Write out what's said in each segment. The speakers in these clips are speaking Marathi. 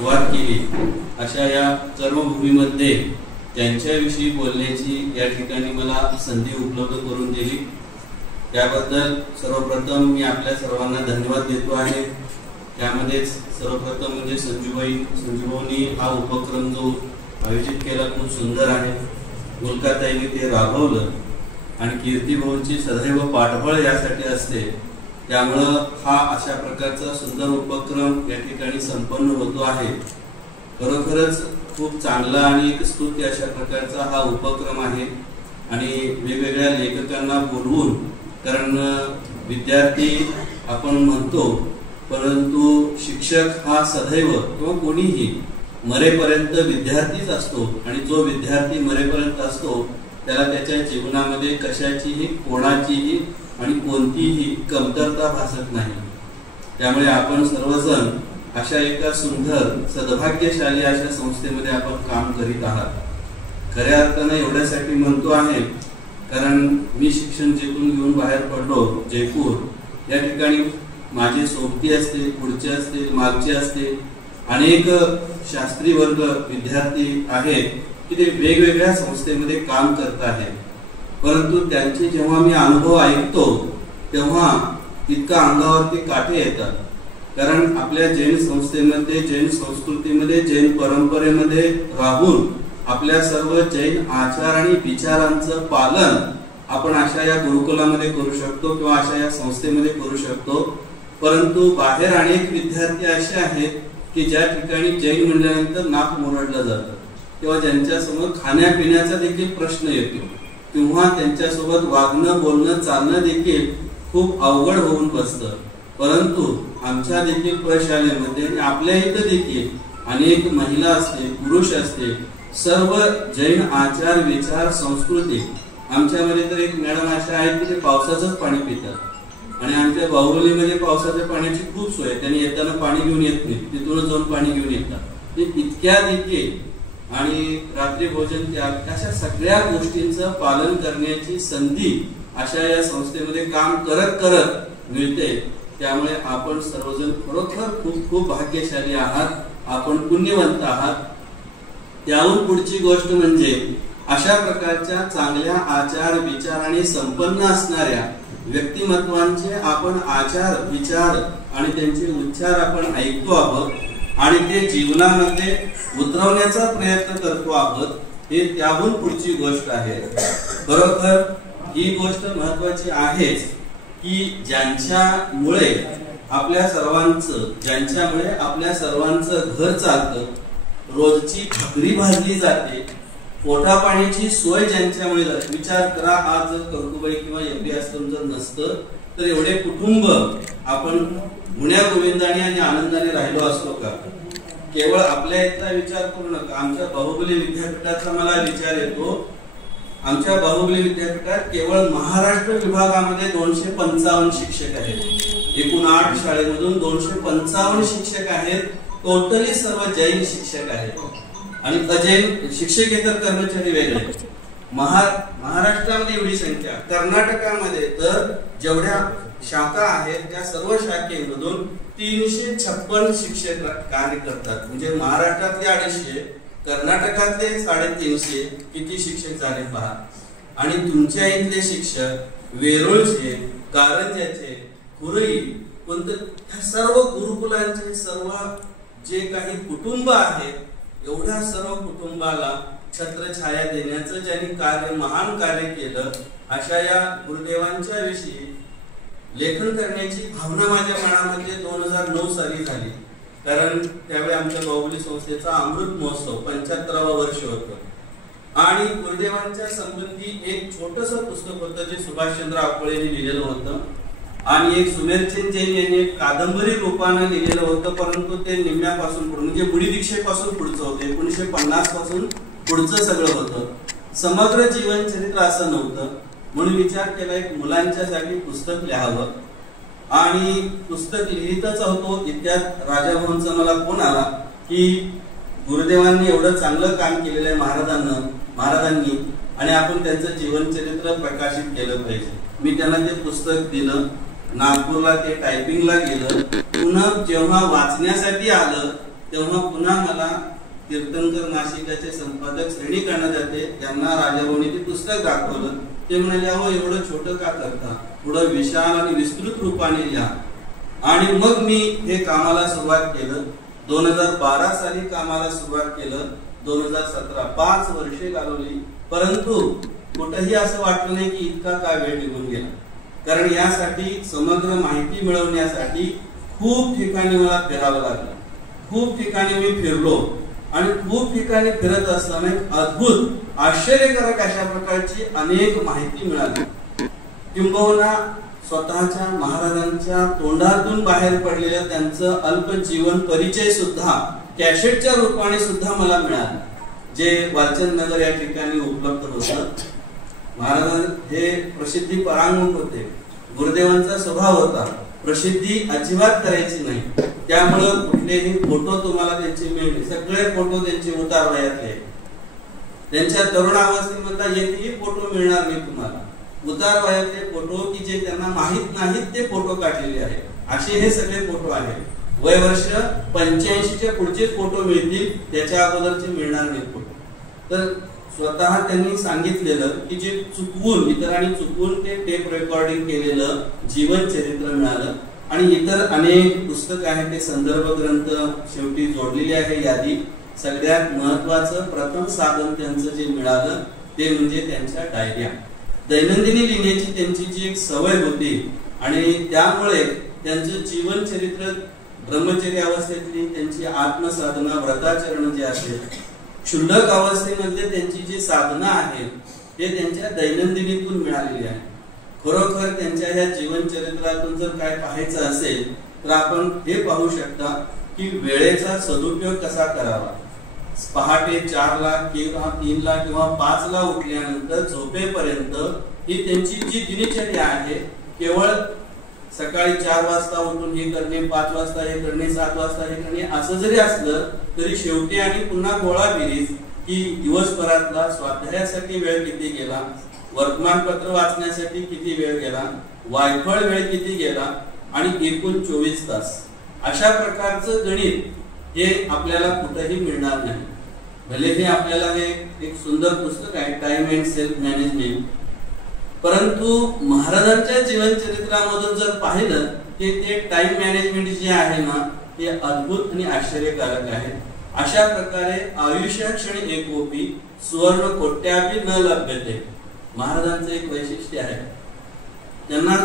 सुरुवात केली अशा या कर्मभूमीमध्ये त्यांच्याविषयी बोलण्याची या ठिकाणी मला संधी उपलब्ध करून दिली त्याबद्दल सर्वप्रथम मी आपल्या सर्वांना धन्यवाद देतो आहे। त्यामध्येच सर्वप्रथम म्हणजे संजूभाऊनी हा उपक्रम जो आयोजित केला खूप सुंदर आहे, मुलकाताईने ते राबवलं आणि कीर्तिभाऊंची सदैव पाठबळ यासाठी असते, त्यामुळं हा अशा प्रकारचा सुंदर उपक्रम या ठिकाणी संपन्न होतो आहे। खरोखरच खूप चांगला आणि एक स्तुत्य अशा प्रकारचा हा उपक्रम आहे आणि वेगवेगळ्या लेखकांना बोलवून, कारण विद्यार्थी आपण म्हणतो परंतु शिक्षक हा सदैव किंवा कोणीही मरेपर्यंत विद्यार्थीच असतो आणि जो विद्यार्थी मरेपर्यंत असतो त्याला त्याच्या जीवनामध्ये कशाचीही कोणाचीही आणि कोणतीही कमतरता भासत नाही। त्यामुळे आपण सर्वजण अशा एका सुंदर सद्भाग्यशाली अशा संस्थेमध्ये आपण काम करीत आहात। खऱ्या अर्थाने एवढ्यासाठी म्हणतो आहे कारण मी शिक्षण जिथून घेऊन बाहेर पडलो जयपूर या ठिकाणी माझे सोबती असते, पुढचे असते, मागचे असते, अनेक शास्त्री वर्ग विद्यार्थी आहेत की ते वेगवेगळ्या संस्थेमध्ये काम करत आहेत, परंतु त्यांचे जेव्हा मी अनुभव ऐकतो तेव्हा इतका अंगावरती काटे येतात। कारण आपल्या जैन संस्थेमध्ये, जैन संस्कृतीमध्ये, जैन परंपरेमध्ये राहून आपल्या सर्व जैन आचार आणि विचारांचं पालन आपण अशा या गुरुकुलामध्ये करू शकतो किंवा अशा या संस्थेमध्ये करू शकतो, परंतु बाहेर अनेक विद्यार्थी असे आहेत की ज्या ठिकाणी जैन म्हणल्यानंतर नाक मोरडलं जातं किंवा ज्यांच्या समोर खाण्यापिण्याचा देखील प्रश्न येतो किंवा त्यांच्यासोबत वागणं, बोलणं, चालणं देखील खूप अवघड होऊन बसतं। परंतु आमच्या देखील प्रशालेमध्ये आणि आपल्या इथं देखील अनेक महिला असते, पुरुष असते, सर्व जैन आचार विचार संस्कृती। आमच्यामध्ये तर एक मॅडम अशा आहेत की ते पावसाचंच पाणी पितात आणि आमच्या बाहुबलीमध्ये पावसाच्या पाण्याची खूप सोय, त्यांनी येताना पाणी घेऊन येत नाही, तिथूनच जाऊन पाणी घेऊन येतात। ते इतक्या देखील आणि रात्री भोजन त्याग अशा सगळ्या गोष्टींचं पालन करण्याची संधी अशा या संस्थेमध्ये काम करत करत मिळते। त्यामुळे आपण सर्वजण खरोखर खूप खूप भाग्यशाली आहात, आपण पुण्यवंत आहात। त्याहून पुढची गोष्ट म्हणजे अशा प्रकारच्या चांगल्या आचार विचाराने संपन्न असणाऱ्या व्यक्तिमत्वांचे आपण आचार विचार आणि त्यांचे उच्चार आपण ऐकतो आहोत आणि ते जीवनामध्ये उतरवण्याचा प्रयत्न करतो आहोत, हे त्याहून पुढची गोष्ट आहे। खरोखर ही गोष्ट महत्वाची आहेच की ज्यांच्यामुळे आपल्या सर्वांचं घर चालतं, रोजची भाकरी भाजली जाते, पोटापाण्याची सोय ज्यांच्यामुळे जाते। विचार करा, आज जर कर्कुबाई किंवा एमबी आश्रम जर नसतं तर एवढे कुटुंब आपण गुण्या गोविंदाने आणि आनंदाने राहिलो असतो का? केवळ आपल्या इथला विचार करू नका, आमच्या बाहुबली विद्यापीठाचा मला विचार येतो। आमच्या बाहुबली विद्यापीठात केवळ महाराष्ट्र विभागामध्ये 255 शिक्षक आहेत, एकूण 8 शाळेमधून 255 शिक्षक आहेत, टोटली सर्व जैन शिक्षक आहेत आणि अजैन शिक्षकेतर कर्मचारी वेगळे। महाराष्ट्रामध्ये एवढी संख्या, कर्नाटकामध्ये तर जेवढ्या शाखा आहेत त्या सर्व शाखेमधून 356 शिक्षक कार्य करतात, म्हणजे महाराष्ट्रातले 250, कर्नाटकातले 350, किती शिक्षक झाले पहा। आणि तुमच्या इथले शिक्षक वेरूळचे, कारंजाचे, कुरई, कोणतं सर्व गुरुकुलांचे सर्व जे काही कुटुंब आहेत, एवढ्या सर्व कुटुंबाला छत्रछाया देण्याचं ज्यांनी कार्य, महान कार्य केलं, अशा या गुरुदेवांच्या विषयी लेखन करण्याची भावना माझ्या मनामध्ये 2009 साली झाली। कारण त्यावेळी आमच्या बाहुबली संस्थेचा अमृत महोत्सव 75वा वर्ष होतं आणि गुरुदेवांच्या संबंधी एक छोटस पुस्तक होतं जे सुभाषचंद्र अकोळेंनी लिहिलेलं होतं आणि एक सुमेरचंद जैन यांनी कादंबरी रूपाने लिहिलेलं होतं, परंतु ते निम्म्यापासून पुढे म्हणजे बुडी दीक्षेपासून पुढचं होतं, 1950 पासून पुढचं सगळं होतं, समग्र जीवन चरित्र असं नव्हतं। म्हणून विचार केला एक मुलांच्यासाठी पुस्तक लिहावं आणि पुस्तक लिहितच होतो इतक्यात राजाभाऊंचा मला फोन आला की गुरुदेवांनी एवढं चांगलं काम केलेलं आहे महाराजांनी आणि आपण त्यांचं जीवन चरित्र प्रकाशित केलं पाहिजे। मी त्यांना ते पुस्तक दिलं, नागपूरला ते टायपिंगला गेलं, पुन्हा जेव्हा वाचण्यासाठी आलं तेव्हा पुन्हा मला कीर्तनकर मासिकाचे संपादक श्रेणी करण्यात येते, त्यांना राजाभाऊनी ते पुस्तक दाखवलं. ते म्हणाले, अहो एवढं छोटं का करता, थोडं विशाल आणि विस्तृत रूपाने लिहा. आणि मग मी हे कामाला सुरुवात केलं. 2012 साली कामाला सुरुवात केलं. 2017 5 वर्षे घालवली, परंतु कुठेही असं वाटलं नाही की इतका काय वेळ निघून गेला. कारण यासाठी समग्र माहिती मिळवण्यासाठी खूप ठिकाणी मला फिरावं लागलं. खूप ठिकाणी मी फिरलो आणि खूप ठिकाणी फिरत असताना एक अद्भुत आश्चर्यकारक अशा प्रकारची अनेक माहिती मिळाली. किंबहुना स्वतःच्या महाराजांच्या तोंडातून बाहेर पडलेलं त्यांचं अल्प जीवन परिचय सुद्धा कॅसेटच्या रूपाने सुद्धा मला मिळालं, जे वाचननगर या ठिकाणी उपलब्ध होतं. महाराज हे प्रसिद्धी परांगमुख होते. गुरुदेवांचा स्वभाव होता प्रसिद्धी अजिबात करायची नाही. त्यामुळं कुठलेही फोटो तुम्हाला त्यांचे मिळतील, सगळे फोटो त्यांचे उतार वयातले. त्यांच्या तरुणावस्थेमधला एकही फोटो मिळणार नाही तुम्हाला. उतार वयातले फोटो की जे त्यांना माहित नाहीत ते फोटो काढलेले आहेत, असे हे सगळे फोटो आहेत. वय वर्ष 85च्या पुढचे फोटो मिळतील, त्याच्या अगोदरचे मिळणार नाही फोटो. तर स्वतः त्यांनी सांगितलेलं की जे चुकवून इतरांनी चुकवून ते टेप रेकॉर्डिंग केलेलं जीवन चरित्र मिळालं. आणि इतर अनेक पुस्तक आहेत, ते संदर्भ ग्रंथ शेवटी जोडलेली आहे यादी. सगळ्यात महत्वाचं प्रथम साधन त्यांचं जे मिळालं ते म्हणजे त्यांच्या डायऱ्या. दैनंदिनी लिहिण्याची त्यांची जी एक सवय होती आणि त्यामुळे त्यांचं जीवन चरित्र, ब्रह्मचर्य अवस्थेतली त्यांची आत्मसाधना, व्रताचरण जे असेल, क्षुल्लक अवस्थेमध्ये त्यांची जी साधना आहे ते त्यांच्या दैनंदिनीतून मिळालेली आहे. खरोखर त्यांच्या या जीवन चरित्रातून जर काय पाहायचं असेल तर आपण हे पाहू शकता की वेळेचा सदुपयोग कसा करावा. पहाटे 4ला किंवा 3ला किंवा 5ला उठल्यानंतर झोपेपर्यंत ही त्यांची जी दिनचर्या आहे, केवळ सकाळी 4 वाजता उठून हे करणे, 5 वाजता हे करणे, 7 वाजता हे करणे असं जरी असलं तरी शेवटी आणि पुन्हा गोळा बेरीज की दिवसभरातला स्वाध्यायासाठी वेळ किती गेला, वर्तमानपत्र वाचण्यासाठी किती वेळ गेला, वायफळ वेळ किती गेला आणि एकूण 24 तास. अशा प्रकारचं गणित हे आपल्याला कुठेही मिळणार नाही. भले हे आपल्याला हे एक सुंदर पुस्तक आहे टाइम अँड सेल्फ मॅनेजमेंट, परंतु महाराजांच्या जीवन चरित्रामधून जर पाहिलं की ते टाइम मॅनेजमेंट जे आहे ना ते अद्भुत आणि आश्चर्यकारक आहे. अशा प्रकारे आयुष्य क्षणी एकोपी सुवर्ण कोट्यापी न लभ्यते महाराजांचं एक वैशिष्ट्य आहे. त्यांना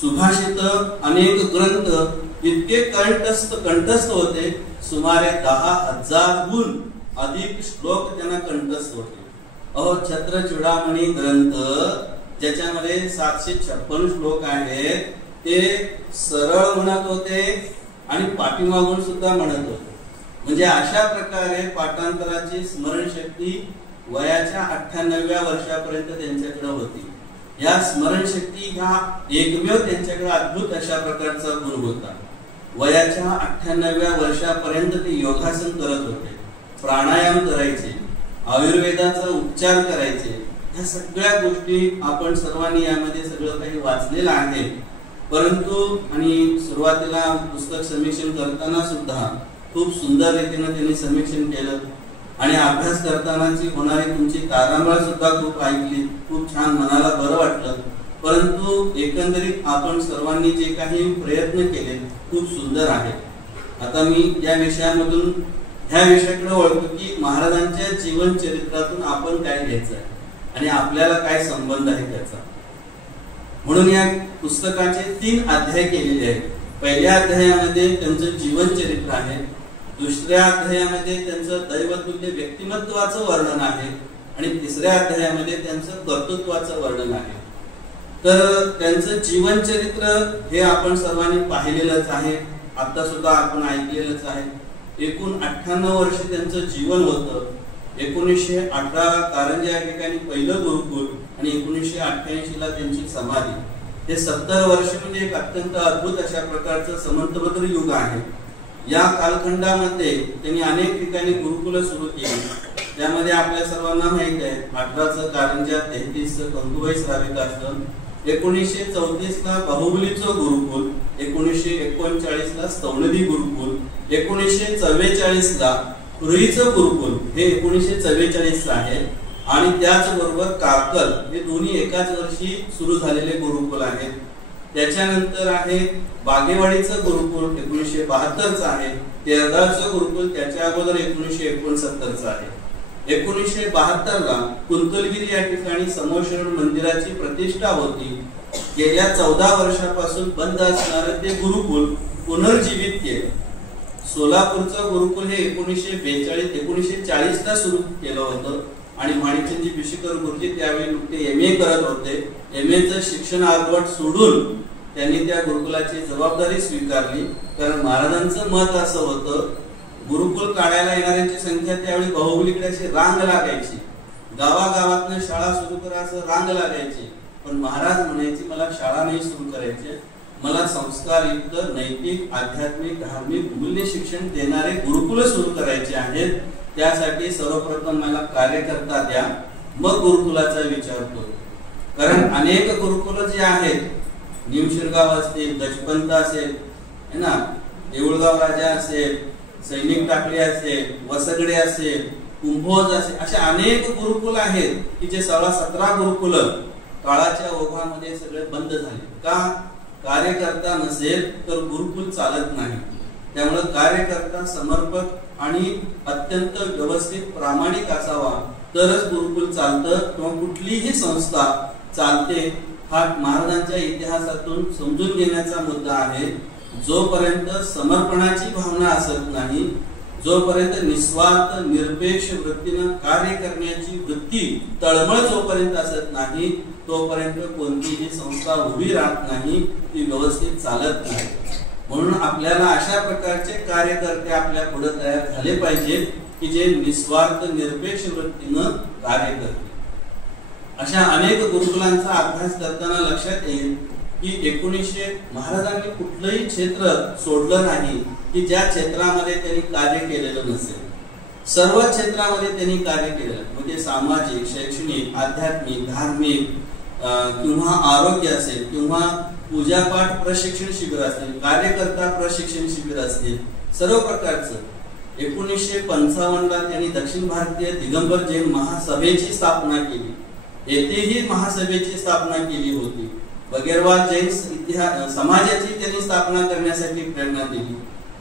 सुभाषित अनेक ग्रंथ इतके कंठस्थ होते, सुमारे 10,000हून अधिक श्लोक त्यांना कंठस्थ होते. अहो छत्र चूडामणी ग्रंथ ज्याच्यामध्ये 756 श्लोक आहेत ते सरळ म्हणत होते आणि पाठीमागून सुद्धा म्हणत होते. म्हणजे अशा प्रकारे पाठांतराची स्मरणशक्ती वयाच्या 98व्या वर्षापर्यंत त्यांच्याकडे होती. या स्मरणशक्ती हा एकमेव त्यांच्याकडे अद्भुत अशा प्रकारचा गुण होता. वयाच्या 98व्या वर्षापर्यंत ते योगासन करत होते, प्राणायाम करायचे, आयुर्वेदाचा उपचार करायचे. ह्या सगळ्या गोष्टी आपण सर्वांनी यामध्ये सगळं काही वाचलेलं आहे. परंतु आणि सुरुवातीला पुस्तक समीक्षण करताना सुद्धा खूप सुंदर रीतीने त्यांनी समीक्षण केलं आणि अभ्यास करतानाची होणारी तुमची तारांबळ सुद्धा खूप ऐकली, खूप छान मनाला बरं वाटलं. परंतु एकंदरीत आपण सर्वांनी जे काही प्रयत्न केले खूप सुंदर आहे. आता मी या विषयामधून ह्या विषयाकडे वळतो की महाराजांच्या जीवन चरित्रातून आपण काय घ्यायचं आहे आणि आपल्याला काय संबंध आहे त्याचा. म्हणून या पुस्तकाचे 3 अध्याय केलेले आहेत. पहिल्या अध्यायामध्ये त्यांचं जीवन चरित्र आहे, दुसऱ्या अध्यायामध्ये त्यांचं दैवतुल्य व्यक्तिमत्वाचं वर्णन आहे आणि तिसऱ्या अध्यायामध्ये त्यांचं कर्तृत्वाचं वर्णन आहे. तर त्यांचं जीवन चरित्र हे आपण सर्वांनी पाहिलेलंच आहे, आता सुद्धा आपण ऐकलेलंच आहे. एकूण 98 वर्ष त्यांचं जीवन होतं. 1918 कारंजा या ठिकाणी पहिलं गुरुकुल आणि 1988ला त्यांची समाधी. हे 70 वर्ष म्हणजे एक अत्यंत अद्भुत अशा प्रकारचं समंतबद्ध युग आहे. या कालखंडामध्ये त्यांनी अनेक ठिकाणी गुरुकुल सुरू केली. त्यामध्ये आपल्या सर्वांना माहित आहे 18चं कारंजा, 33चं कंकुबाई श्राविकाश्रम, 1934ला बाहुबलीचं गुरुकुल, 1939ला स्तवनदी गुरुकुल, 1944 ला रुईचं गुरुकुल हे 1944 ला आहे आणि त्याचबरोबर काकल हे दोन्ही एकाच वर्षी सुरू झालेले गुरुकुल आहेत. त्याच्यानंतर आहे बागेवाडीचं गुरुकुल 1972चं आहे. तेरगावचं गुरुकुल त्याच्या अगोदर 1969चं आहे. 1972 ला कुंतलगिरी या ठिकाणी समोशरण मंदिराची प्रतिष्ठा होती. गेल्या 14 वर्षापासून बंद असणारे ते गुरुकुल पुनर्जीवित केले. सोलापूरचं गुरुकुल हे 1940 ला सुरू केलं होतं आणि माणिकचंदजी पिशेकर गुरुजी त्यावेळी नुकते MA करत होते. MA चं शिक्षण अर्धवट सोडून त्यांनी त्या गुरुकुलाची जबाबदारी स्वीकारली. कारण महाराजांचं मत असं होतं, गुरुकुल काढायला येणाऱ्यांची संख्या त्यावेळी बाहुबलीकडे अशी रांग लागायची, गावागावातनं शाळा सुरू करा असं रांग लागायची. पण महाराज म्हणायचे मला शाळा नाही सुरू करायचे, मला संस्कारयुक्त नैतिक आध्यात्मिक धार्मिक मूल्य शिक्षण देणारे गुरुकुल सुरू करायचे आहेत. त्यासाठी सर्वप्रथम मला कार्यकर्ता द्या, मग गुरुकुलाचा विचार करू. कारण अनेक गुरुकुल जे आहेत, निमशिरगाव असतील, दशपंत असेल है ना, देऊळगाव राजा असेल, सैनिक टाकळी असेल, वसगडे असेल, कुंभोज असेल, असे अनेक गुरुकुल आहेत की जे 16-17 गुरुकुल काळाच्या ओघामध्ये सगळे बंद झाले. का? कार्यकर्ता नसेल तर गुरुकुल चालत नाही. त्यामुळे कार्यकर्ता समर्पक आणि अत्यंत व्यवस्थित प्रामाणिक असावा तरच गुरुकुल चालतं किंवा कुठलीही संस्था चालते. हा महाराजांच्या इतिहासातून समजून घेण्याचा मुद्दा आहे. जोपर्यंत समर्पणाची भावना असत नाही, जोपर्यंत निस्वार्थ निरपेक्ष वृत्तीनं कार्य करण्याची वृत्ती तळमळ जोपर्यंत असत नाही, तोपर्यंत कोणतीही संस्था उभी राहत नाही, ती व्यवस्थित चालत नाही. म्हणून आपल्याला अशा प्रकारचे कार्यकर्ते आपल्या पुढे तयार झाले पाहिजेत की जे निस्वार्थ निरपेक्ष वृत्तीनं कार्य करतील. अशा अनेक गुरुकुलांचा अभ्यास करताना लक्षात येईल की महाराजांनी कुठलंही क्षेत्र सोडलं नाही की ज्या क्षेत्रामध्ये त्यांनी कार्य केलेलं नसेल. सर्व क्षेत्रामध्ये त्यांनी कार्य केलेलं, म्हणजे सामाजिक, शैक्षणिक, आध्यात्मिक, धार्मिक किंवा आरोग्य असेल किंवा पूजापाठ प्रशिक्षण शिबिर असतील, कार्यकर्ता प्रशिक्षण शिबिर असतील, सर्व प्रकारचं. 1955 ला त्यांनी दक्षिण भारतीय दिगंबर जैन महासभेची स्थापना केली. येथेही महासभेची स्थापना केली होती. बगेरवाल जैन समाजाची त्यांनी स्थापना करण्यासाठी प्रेरणा दिली.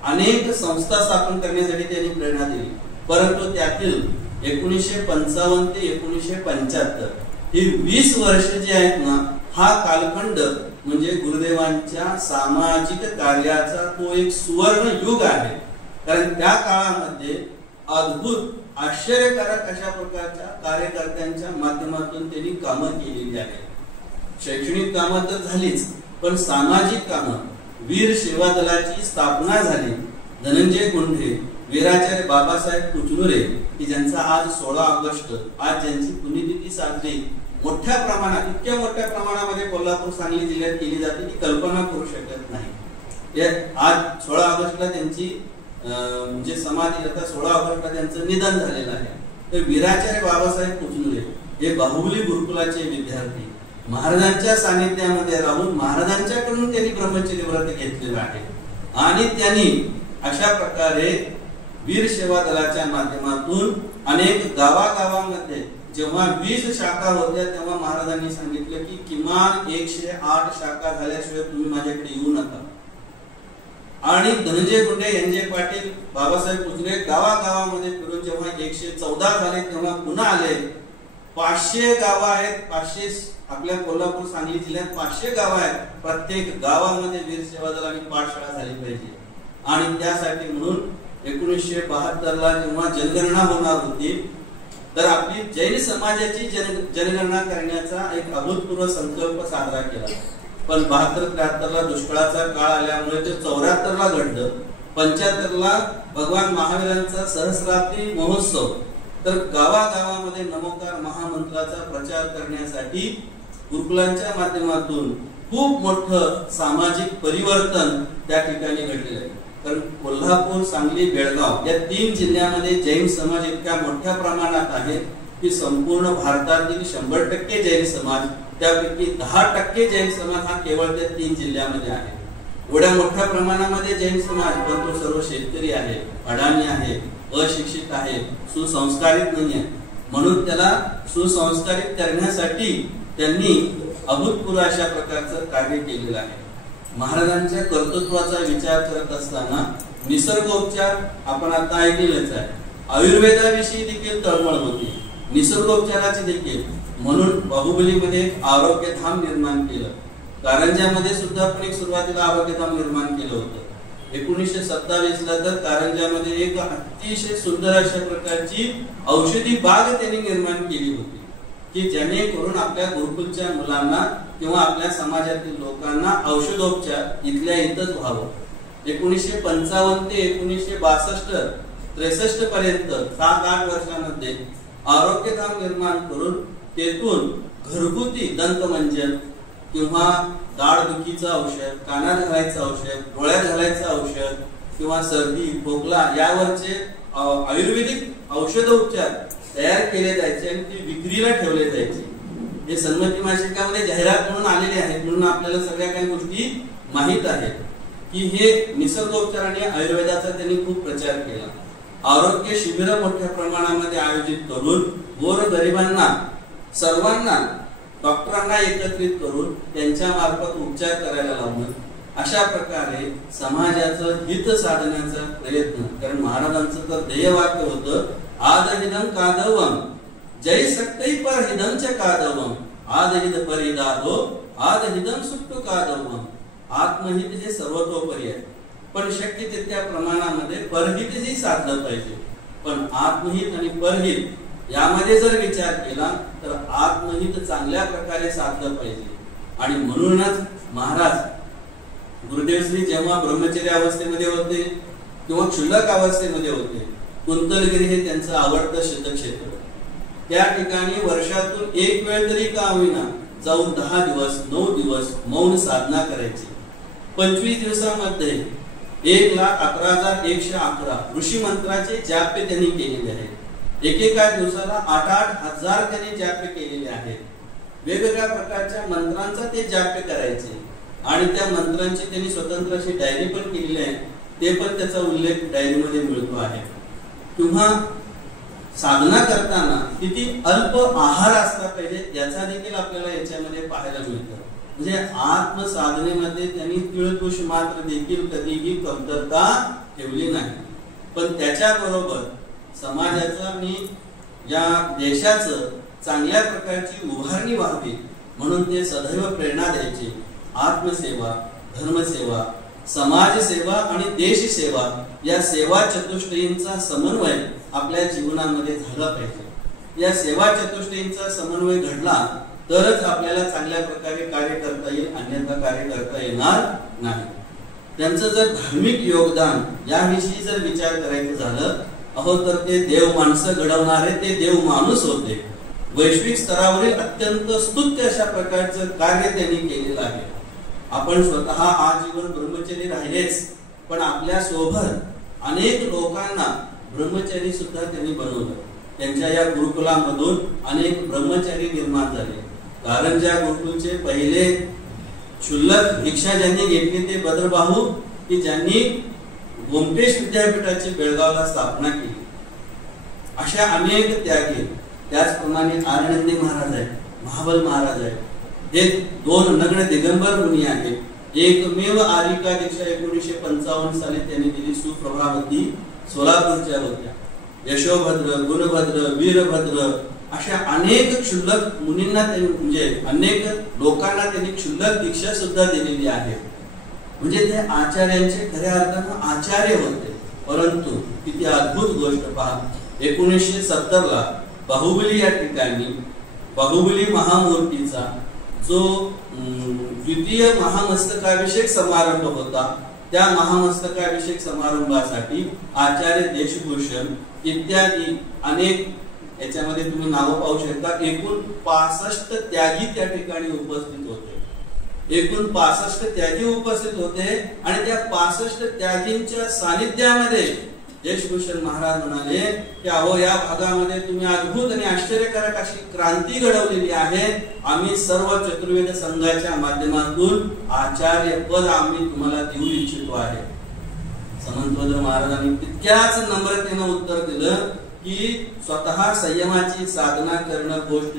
अनेक संस्था स्थापन करण्यासाठी त्यांनी प्रेरणा दिली. परंतु त्यातील 1955 ते 1975 ही 20 वर्ष जे आहेत ना, हा कालखंड म्हणजे गुरुदेवांच्या सामाजिक कार्याचा तो एक सुवर्ण युग आहे. कारण त्या काळामध्ये अद्भुत आश्चर्यकारक अशा प्रकारच्या कार्यकर्त्यांच्या माध्यमातून त्यांनी कामं केलेली आहेत. शैक्षणिक कामं तर झालीच, पण सामाजिक कामं, वीर सेवा दलाची स्थापना झाली. धनंजय गुंढे, वीराचार्य बाबासाहेब कुचनुरे की ज्यांचा आज 16 ऑगस्ट आज ज्यांची पुण्यतिथी साजरी मोठ्या प्रमाणात, इतक्या मोठ्या प्रमाणामध्ये कोल्हापूर सांगली जिल्ह्यात केली जाते की कल्पना करू शकत नाही. आज 16 ऑगस्टला त्यांची म्हणजे समाधी, आता 16 ऑगस्टला त्यांचं निधन झालेलं आहे. तर वीराचार्य बाबासाहेब कुचनुरे हे बाहुबली गुरुकुलाचे विद्यार्थी महाराजांच्या सानिध्यामध्ये राहून महाराजांच्याकडून त्यांनी ब्रह्मचर्य व्रत घेतलेलं आहे आणि त्यांनी अशा प्रकारे वीर सेवा दलाच्या माध्यमातून अनेक गावागावांमध्ये जेव्हा 20 शाखा होत्या तेव्हा महाराजांनी सांगितलं की किमान 108 शाखा झाल्याशिवाय तुम्ही माझ्याकडे येऊ नका. आणि धनंजय गुंडे, एनजे पाटील, बाबासाहेब कुचनुरे गावागावामध्ये फिरून जेव्हा 114 झाले तेव्हा पुन्हा आले. 500 गावं आहेत, 500 आपल्या कोल्हापूर सांगली जिल्ह्यात 500 गावं आहेत. प्रत्येक गावामध्ये वीर सेवा दल आणि पाठशाळा झाली पाहिजे. आणि त्यासाठी म्हणून 1972 ला जेव्हा जनगणना होणार होती तर आपली जैन समाजाची जनगणना करण्याचा एक अभूतपूर्व संकल्प साजरा केला. पण 72-73 ला दुष्काळाचा काळ आल्यामुळे ते 74 ला घडलं. 75 ला भगवान महावीरांचा सहस्राब्दी महोत्सव. तर गावागावामध्ये नमोकार महामंत्राचा प्रचार करण्यासाठी गुरुकुलांच्या माध्यमातून खूप मोठं सामाजिक परिवर्तन त्या ठिकाणी घडलेलं आहे. कारण कोल्हापूर, सांगली, बेळगाव या 3 जिल्ह्यामध्ये जैन समाज इतक्या मोठ्या प्रमाणात आहे की संपूर्ण भारतातील 100% जैन समाज, त्यापैकी 10% जैन समाज हा केवळ त्या 3 जिल्ह्यामध्ये आहे. एवढ्या मोठ्या प्रमाणामध्ये जैन समाज, पण तो सर्व शेतकरी आहे, अडाणी आहे, अशिक्षित आहे, सुसंस्कारित नाही आहे. म्हणून त्याला सुसंस्कारित करण्यासाठी त्यांनी अभूतपूर्व अशा प्रकारचं कार्य केलेलं आहे. महाराजांच्या कर्तृत्वाचा विचार करत असताना निसर्गोपचार आपण आता ऐकलेलंच आहे. आयुर्वेदाविषयी देखील तळमळ होती, निसर्गोपचाराची देखील. म्हणून बाहुबलीमध्ये आरोग्यधाम निर्माण केलं. कारंजामध्ये सुद्धा आपण एक सुरुवातीला आरोग्यधाम निर्माण केलं होतं. 1927 ला तर कारंजामध्ये एक अतिशय सुंदर अशा प्रकारची औषधी बाग त्यांनी निर्माण केली होती, की जेणेकरून आपल्या गुरुकुलच्या मुलांना किंवा आपल्या समाजातील लोकांना औषधोपचार इथल्या इथंच व्हावं. 1955 ते 1962-63 पर्यंत 7-8 वर्षांमध्ये आरोग्यधाम निर्माण करून तेथून घरगुती दंतमंजन किंवा दाढदुखीचं औषध, कानात घालायचं औषध, डोळ्यात घालायचं औषध किंवा सर्दी खोकला यावरचे आयुर्वेदिक औषधोपचार तयार केले जायचे आणि ते विक्रीला ठेवले जायचे. हे सन्मती मासिकामध्ये जाहिरात म्हणून आलेले आहेत, म्हणून आपल्याला सगळ्या काही गोष्टी माहित आहेत की हे निसर्गोपचार आणि आयुर्वेदाचा त्यांनी खूप प्रचार केला. आरोग्य शिबिर मोठ्या प्रमाणामध्ये आयोजित करून गोरगरिबांना सर्वांना डॉक्टरांना एकत्रित करून त्यांच्या मार्फत उपचार करायला लावणं, अशा प्रकारे समाजाचं हित साधण्याचा प्रयत्न. कारण महाराजांचं तर ध्येयवाक्य होतं, आदहिदं कादवं जय सक्कै परहिदं च कादवं आदहिद परिदादो आदहिदं सुट्टू कादवं. आत्महित हे सर्वतोपरी आहे, पण शक्य तितक्या प्रमाणामध्ये परहितही साधलं पाहिजे. पण आत्महित आणि परहित यामध्ये जर विचार केला तर आत्महित चांगल्या प्रकारे साधलं पाहिजे. आणि म्हणूनच महाराज गुरुदेवश्री जेव्हा ब्रह्मचर्य अवस्थेमध्ये होते किंवा क्षुल्लक अवस्थेमध्ये होते, कुंतलगिरी हे त्यांचं आवडतं सिद्धक्षेत्र. त्या ठिकाणी वर्षातून एक वेळ तरी का होईना जाऊन 10 दिवस 9 दिवस मौन साधना करायची. 25 दिवसामध्ये 1,11,111 ऋषी मंत्राचे जाप्य त्यांनी केलेले आहेत. एकेका दिवसाला 8-8 हजार त्यांनी जाप्य केलेले आहेत. वेगवेगळ्या प्रकारच्या मंत्रांचा ते जाप्य करायचे आणि त्या मंत्रांची त्यांनी स्वतंत्र अशी डायरी पण केलेली आहे. ते पण त्याचा उल्लेख डायरीमध्ये मिळतो आहे. किंवा साधना करताना किती अल्प आहार असला पाहिजे याचा देखील आपल्याला याच्यामध्ये पाहायला मिळतं. म्हणजे आत्मसाधनेमध्ये त्यांनी तिळकुश मात्र देखील कधीही कमतरता ठेवली नाही. पण त्याच्याबरोबर समाजाचं आणि या देशाचं चांगल्या प्रकारची उभारणी व्हावी म्हणून ते सदैव प्रेरणा द्यायचे. आत्मसेवा, धर्मसेवा, समाजसेवा आणि देशसेवा या सेवा चतुष्टयींचा समन्वय आपल्या जीवनामध्ये झाला पाहिजे. या सेवा चतुष्टयींचा समन्वय घडला तरच आपल्याला चांगल्या प्रकारे कार्य करता येईल, अन्यथा कार्य करता येणार नाही. त्यांचं जर धार्मिक योगदान याविषयी जर विचार करायचं झालं अहो तर ते देव माणसं घडवणारे ते देव माणूस होते. वैश्विक स्तरावरील अत्यंत स्तुत्य अशा प्रकारचं कार्य त्यांनी केलेलं आहे. आपण स्वतः आजीवन ब्रह्मचारी राहिलेच, पण आपल्या सोबत अनेक लोकांना ब्रह्मचारी सुद्धा त्यांनी बनवलं. त्यांच्या या गुरुकुलामधून अनेक ब्रह्मचारी निर्माण झाले. कारंजा गुरुकुलचे पहिले क्षुल्लक दीक्षा ज्यांनी घेतली ते बद्रबाहू, की ज्यांनी गोमटेश विद्यापीठाची बेळगावला स्थापना केली. अशा अनेक त्यागी, त्याचप्रमाणे आनंदी महाराज आहेत, महाबल महाराज आहेत. हे 2 नग्न दिगंबर मुनी आहेत. एकमेव आरिका दीक्षा 1955 साली त्यांनी दिली. सुप्रभावती सोलापूरच्या होत्या. यशोभद्र, गुणभद्र, वीरभद्र अशा अनेक क्षुल्लक मुनींना त्यांनी म्हणजे अनेक लोकांना त्यांनी क्षुल्लक दीक्षा सुद्धा दिलेली आहे. म्हणजे ते आचार्यांचे खऱ्या अर्थानं आचार्य होते. परंतु किती अद्भुत गोष्ट पहा, 1970 ला बाहुबली या ठिकाणी बाहुबली महामूर्तीचा जो द्वितीय महामस्तकाभिषेक समारंभ होता, त्या महामस्तकाभिषेक समारंभासाठी आचार्य देशभूषण इत्यादी अनेक याच्यामध्ये तुम्ही नावं पाहू शकता. एकूण 65 त्यागी त्या ठिकाणी उपस्थित होते. एकूण 65 त्यागी उपस्थित होते आणि त्या 65 त्यागींच्या सानिध्यामध्ये देशभूषण महाराज म्हणाले की अहो या भागामध्ये तुम्ही अद्भुत आणि आश्चर्यकारक अशी क्रांती घडवलेली आहे, आम्ही सर्व चतुर्वेद संघाच्या माध्यमातून आचार्य पद आम्ही तुम्हाला देऊ इच्छितो आहे. समंतभद्र महाराजांनी तितक्याच नम्रतेने उत्तर दिलं की स्वतः संयमाची साधना करणं गोष्ट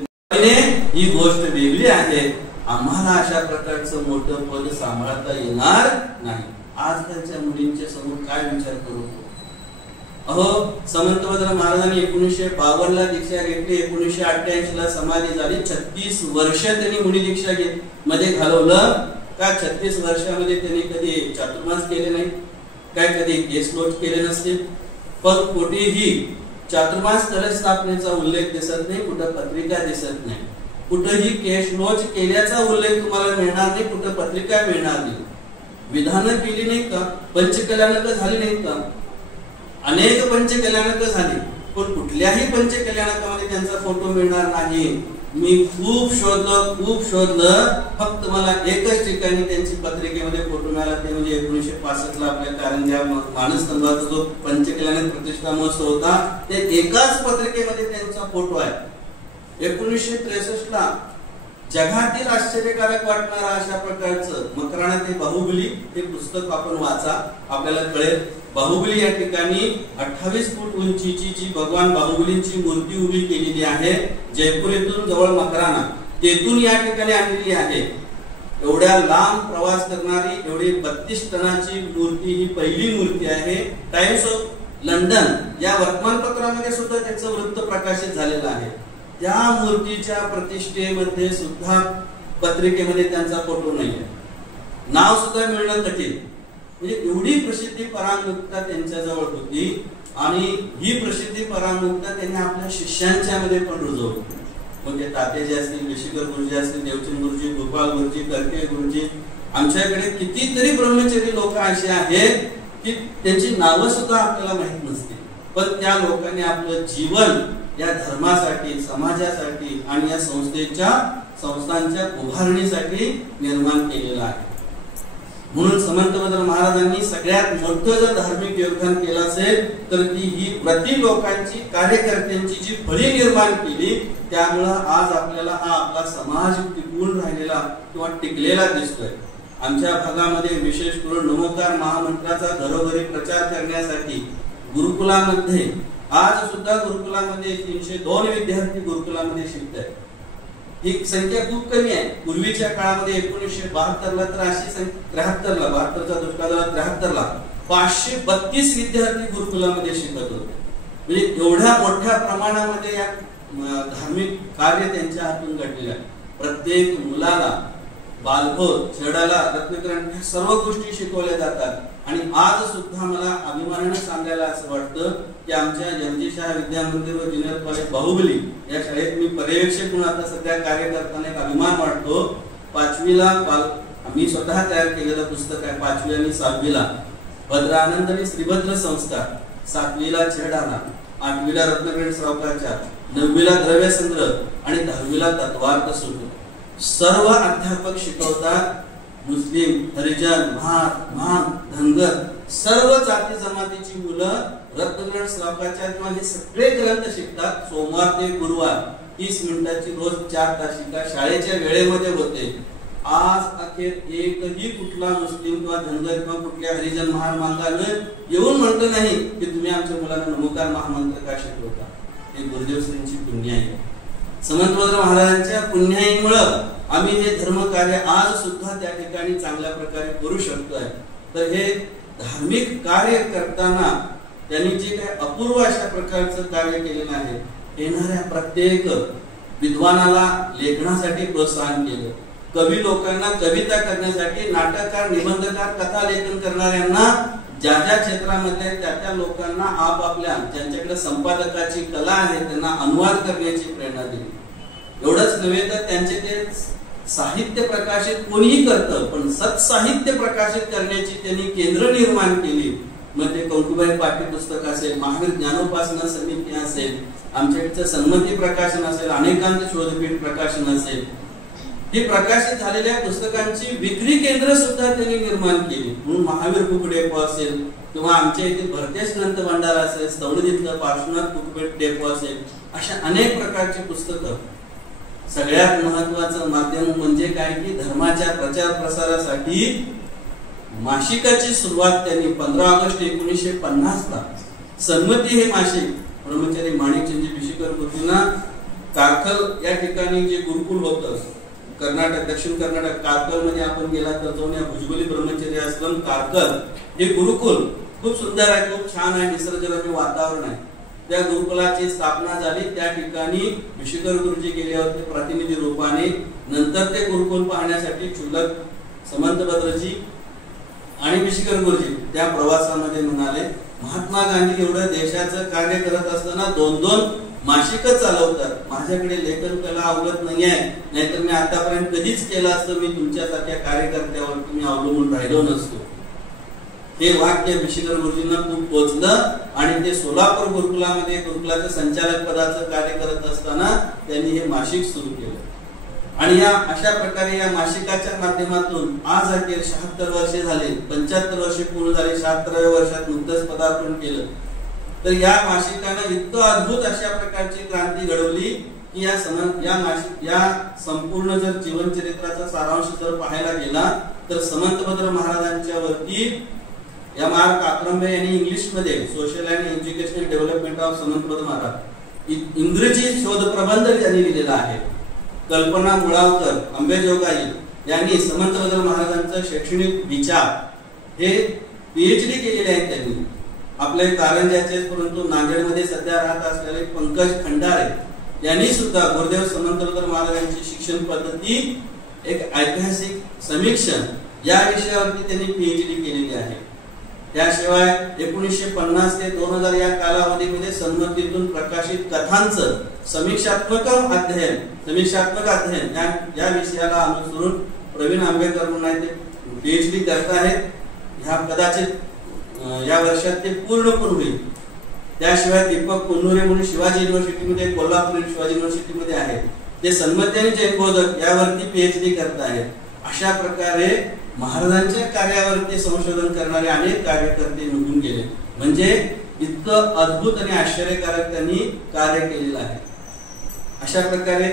ही गोष्ट वेगळी आहे, आम्हाला अशा प्रकारचं मोठं पद सांभाळता येणार नाही. आजकालच्या मुलींच्या समोर काय विचार करू. अहो समंतभद्र महाराजांनी 1952 ला दीक्षा घेतली, 1988 ला समाधी झाली, 36 वर्ष त्यांनी मुनी दीक्षा मध्ये घालवलं. का 36 वर्षामध्ये त्यांनी कधी चातुर्मास केले नाही, काय कधी केस लोट केले नसतील, पण कुठेही चातुर्मास कलश स्थापनेचा उल्लेख दिसत नाही, कुठं पत्रिका दिसत नाही, कुठेही केश लोच केल्याचा उल्लेख तुम्हाला मिळणार नाही, कुठं पत्रिका मिळणार नाही. विधानं केली नाही का, पंचकल्याणक झाली नाहीत का, अनेक पंचकल्याणक झाली, पण कुठल्याही पंचकल्याणकामध्ये त्यांचा फोटो मिळणार नाही. मी खूप शोधलं, फक्त मला एकच ठिकाणी त्यांची पत्रिकेमध्ये फोटो मिळाला, ते म्हणजे 1965 ला आपल्या कारंजा मानस्तंभाचा जो पंचकल्याणक प्रतिष्ठा महोत्सव होता, ते एकाच पत्रिकेमध्ये त्यांचा फोटो आहे. 1963 ला जगातील आश्चर्यकारक वाटणारा अशा प्रकारचं मकराणा ते बाहुबली हे पुस्तक आपण वाचा, आपल्याला कळेल. बाहुबली या ठिकाणी 28 फूट उंचीची जी भगवान बाहुबलींची मूर्ती उभी केलेली आहे, जयपूर येथून जवळ मकराणा तेथून या ठिकाणी आणलेली आहे. एवढ्या लांब प्रवास करणारी एवढी 32 टनाची मूर्ती ही पहिली मूर्ती आहे. टाइम्स ऑफ लंडन या वर्तमानपत्रामध्ये सुद्धा त्याचं वृत्त प्रकाशित झालेलं आहे. त्या मूर्तीच्या प्रतिष्ठेमध्ये सुद्धा पत्रिकेमध्ये त्यांचा फोटो नाहीये, नाव सुद्धा मिळणं कठीण. म्हणजे एवढी प्रसिद्धी परांगमुक्ता त्यांच्या जवळ होती, आणि ही प्रसिद्धी परांगमुक्ता त्यांनी आपल्या शिष्यांच्या मध्ये पण रुजवली. मग ते तात्याजी असतील, विशीकर गुरुजी असतील, देवचंद गुरुजी, गोपाळ गुरुजी, करके गुरुजी, आमच्याकडे कितीतरी ब्रह्मचारी लोक असे आहेत की त्यांची नावं सुद्धा आपल्याला माहित नसतील, पण त्या लोकांनी आपलं जीवन या धर्मासाठी, समाजासाठी आणि या संस्थांच्या उभारणीसाठी निर्माण केलेलं आहे. म्हणून समंतभद्र महाराजांनी सगळ्यात मोठं जर धार्मिक योगदान केलं असेल तर ती ही प्रति लोकांची, कार्यकर्त्यांची जी फळी निर्माण केली, त्यामुळं आज आपल्याला हा आपला समाज टिकून राहिलेला किंवा टिकलेला दिसतोय. आमच्या भागामध्ये विशेष करून नमोकार महामंत्राचा घरोघरी प्रचार करण्यासाठी गुरुकुलामध्ये आज सुद्धा गुरुकुलामध्ये 302 विद्यार्थी गुरुकुलामध्ये शिकतात. ही संख्या खूप कमी आहे. पूर्वीच्या काळामध्ये 1972 ला तर अशी 73 ला 72चा दुष्काळ 73 ला 532 विद्यार्थी गुरुकुलामध्ये शिकत होते. म्हणजे एवढ्या मोठ्या प्रमाणामध्ये या धार्मिक कार्य त्यांच्या हातून घडलेलं आहे. प्रत्येक मुलाला बालभोग, छेडाला, रत्नकरण ह्या सर्व गोष्टी शिकवल्या जातात. आणि आज सुद्धा मला अभिमानाने सांगायला असं वाटतं की आमच्या जनतेशाह विद्या मंदिर व ज्युनियर कॉलेज बाहुबली या शाळेत मी पर्यवेक्षक म्हणून आता सध्या कार्य करताना एक अभिमान वाटतो. 5वी ला मी स्वतः तयार केलेलं पुस्तक आहे. 5वी आणि 6वी ला भद्र आनंद आणि श्रीभद्र संस्कार, 7वी ला छेडाला, 8वी ला रत्नकरण सावकारच्या, 9वी ला द्रव्य संग्रह आणि 10वी ला तत्वार्थ सूत्र. सर्व अध्यापक शिकवतात. मुस्लिम, हरिजन, महार, धनगर सर्व जाती जमातीची मुलं रत्नकरण श्लोकाच्या किंवा हे सगळे ग्रंथ शिकतात. सोमवार ते गुरुवार 30 मिनिटाची रोज 4 तासिका शाळेच्या वेळेमध्ये होते. आज अखेर एकही कुठला मुस्लिम किंवा धनगर किंवा कुठल्या हरिजन महार मांगानं येऊन म्हणतो नाही की तुम्ही आमच्या मुलांना नमोकार महामंत्र का शिकवता. हे गुरुदेव श्रींची पुण्य आहे. समंतभद्र महाराजांच्या पुण्याईमुळे आम्ही हे धर्म कार्य आज सुद्धा त्या ठिकाणी चांगल्या प्रकारे करू शकतोय. तर हे धार्मिक कार्य करताना त्यांनी जे काही अपूर्व अशा प्रकारचं कार्य केलेलं आहे, येणाऱ्या प्रत्येक विद्वानाला लेखनासाठी प्रोत्साहन केलं. कवी लोकांना कविता करण्यासाठी, नाटककार, निबंधकार, कथा लेखन करणाऱ्यांना ज्या ज्या क्षेत्रामध्ये त्या लोकांना आपापल्या ज्यांच्याकडे संपादकाची कला आहे त्यांना अनुवाद करण्याची प्रेरणा दिली. एवढंच नव्हे तर त्यांचे ते साहित्य प्रकाशित कोणीही करतं, पण सत्साहित्य प्रकाशित करण्याची त्यांनी केंद्र निर्माण केली. मग ते कंकुबाई पाठ्यपुस्तक असेल, महावीर ज्ञानोपासना समिती असेल, आमच्याकडचं सन्मती प्रकाशन असेल, अनेकांत शोधपीठ प्रकाशन असेल, ही प्रकाशित झालेल्या पुस्तकांची विक्री केंद्र सुद्धा त्यांनी निर्माण केली. म्हणून महावीर कुकडे असेल, किंवा आमच्या इथे भरतेच ग्रंथ भंडार असेल, सवणीतलं पार्श्वनाथ कुकपेट डेपो असेल, अशा अनेक प्रकारची पुस्तकं. सगळ्यात महत्वाचं माध्यम म्हणजे काय की धर्माच्या प्रचार प्रसारासाठी मासिकाची सुरुवात त्यांनी 15 ऑगस्ट 1950 ला सन्मती हे मासिक ब्रह्मचारी माणिकचंद बिशीकर गुरुजींना कारकल या ठिकाणी जे गुरुकुल होतं कर्नाटक, दक्षिण कर्नाटक कारकल मध्ये आपण गेला तर जाऊन या भुजबली ब्रह्मचर्य आश्रम कारकल हे गुरुकुल खूप सुंदर आहे, खूप छान आहे, निसर्गरम्य वातावरण आहे. त्या गुरुकुलाची स्थापना झाली. त्या ठिकाणी बिशीकर गुरुजी गेले होते प्रतिनिधी रूपाने. नंतर ते गुरुकुल पाहण्यासाठी क्षुल्लक समंतभद्रजी आणि बिशीकर गुरुजी त्या प्रवासामध्ये म्हणाले, महात्मा गांधी एवढं देशाचं कार्य करत असताना 2-2 मासिक चालवतात, माझ्याकडे लेखन कला अवगत नाही आहे, नाहीतर मी आतापर्यंत कधीच केलं असतं, मी तुमच्यासारख्या कार्यकर्त्यावर मी अवलंबून राहिलो नसतो. हे वाक्य बिशीकर गुरुजींना खूप पोचलं आणि ते सोलापूर गुरुकुलामध्ये गुरुकुलाचं संचालक पदाचं कार्य करत असताना त्यांनी हे मासिक सुरू केलं. आणि या अशा प्रकारे या मासिकाच्या माध्यमातून आज अखेर 76 वर्षे झाले, 75 वर्षे पूर्ण झाले, 76व्या वर्षात नुकतंच पदार्पण केलं. तर या मासिकानं इतकं अद्भुत अशा प्रकारची क्रांती घडवली की या संपूर्ण जर जीवनचरित्राचा सारांश जर पाहायला गेला तर समंतभद्र महाराजांच्या वरती या मार्क आक्रंबे यांनी इंग्लिश मध्ये social and educational development of Samantabhadra Maharaj इंग्रजी शोध प्रबंध यांनी लिहिलेला आहे. कल्पना मुळावकर, अंबेजोगाई यांनी समंतभद्र महाराजांचा शैक्षणिक विचार हे पीएचडी केलेले आहेत. त्यांनी आपले कारंजाचे परंतु नांदेडमध्ये सध्या राहत असलेले पंकज खंडारे यांनी सुद्धा गुरुदेव समंतभद्र महाराजांची शिक्षण पद्धती एक ऐतिहासिक समीक्षण या विषयावरती त्यांनी पीएचडी केलेली आहे. त्याशिवाय 1950 ते 2000 या कालावधीमध्ये सन्मतीतून प्रकाशित कथांचं समीक्षात्मक अध्ययन या विषयाला अनुसरून प्रवीण आंबेकर म्हणून ते पीएचडी करत आहेत. ह्या कदाचित या वर्षात ते पूर्ण पण होईल. त्याशिवाय दीपक कुन्नुरे म्हणून शिवाजी युनिव्हर्सिटीमध्ये, कोल्हापूर शिवाजी युनिव्हर्सिटीमध्ये आहेत, ते सन्मती आणि जैनबोधक यावरती पीएचडी करत आहेत. अशा प्रकारे महाराजांच्या कार्यावरती संशोधन करणारे अनेक कार्यकर्ते निघून गेले. म्हणजे इतकं अद्भुत आणि आश्चर्यकारक त्यांनी कार्य केलेलं आहे. अशा प्रकारे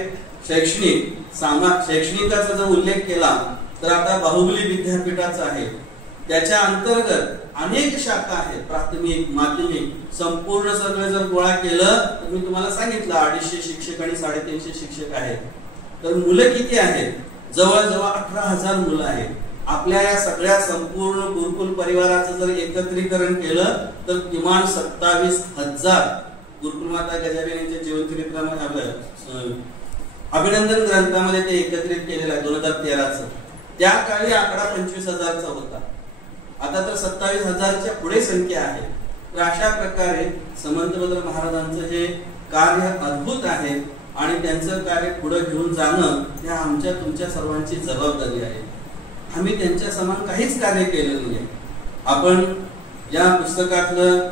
शैक्षणिकाचा जर उल्लेख केला तर आता बाहुबली विद्यापीठाचा आहे, त्याच्या अंतर्गत अनेक शाखा आहेत, प्राथमिक, माध्यमिक, संपूर्ण सगळं जर गोळा केलं तर मी तुम्हाला सांगितलं 250 शिक्षक आणि 350 शिक्षक आहेत. तर मुलं किती आहेत? जवळजवळ 18,000 मुलं आहेत. आपल्या या सगळ्या संपूर्ण गुरुकुल परिवाराचं जर एकत्रीकरण केलं तर किमान 27,000 गुरुकुल माता गजाबेन यांच्या जीवनचरित्रामध्ये अभिनंदन ग्रंथामध्ये ते एकत्रित केलेलं आहे 2013चं. त्या काळी आकडा 25,000चा होता, आता तर 27,000च्या पुढे संख्या आहे. तर अशा प्रकारे समंतभद्र महाराजांचं हे कार्य अद्भुत आहे आणि त्यांचं कार्य पुढे घेऊन जाणं हे आमच्या तुमच्या सर्वांची जबाबदारी आहे. आम्ही त्यांच्या समान काहीच कार्य केलं नाही. आपण या पुस्तकातलं